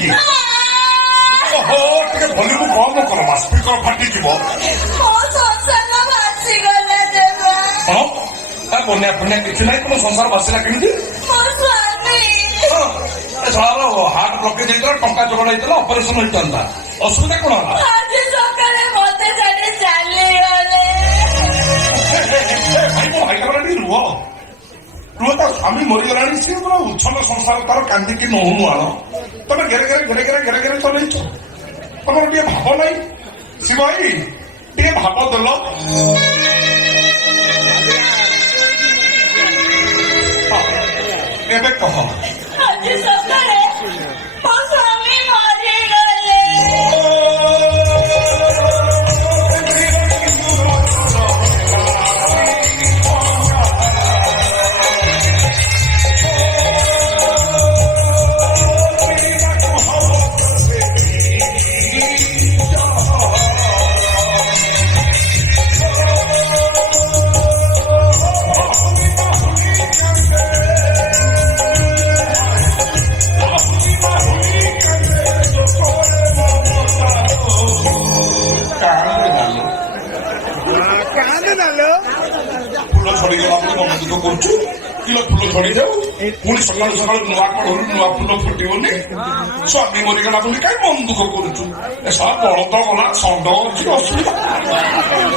कि ओहो टिके भॉल्यूम कम कर मा स्पीकर फाटी जीवो हां आ बन्या बन्या किछ नै कोनो संसार बसिला केमिति सारा हार्ट ब्लॉकेज ହେଇଥିଲା ଟଙ୍କା ଯୋଗାଡ଼ ହେଇଥିଲା ଅପରେସନ ହେଇଥାନ୍ତା ଅସୁବିଧା କଣ ହେଲା ଭାଇ ମୋ ଭାଇ କଥା ଟିକେ ରୁହ ତା ସ୍ୱାମୀ ମରିଗଲାଣି ସିଏ ପୁରା ଉଚ୍ଛନ୍ନ ସଂସାର ତାର କାନ୍ଦିକି ନହୁନୁ ଆଣ ତମେ ଘେରେ ଚଲେଇଛ ତମର ଟିକେ ଭାବ ନାହିଁ ଶିବ ଭାଇ ଟିକେ ଭାବ ଦେଲ ଏବେ କହ फूल छड़गला मन दुख करुचु किलो फूल छड़ी जाऊ पुणी सकाल सकाल नुआ कड़ू नुआ फूल फुटबनी स्वामी मरीगला बोली कहीं मन दुख करुचु बड़द गला षड अच्छी असुविधा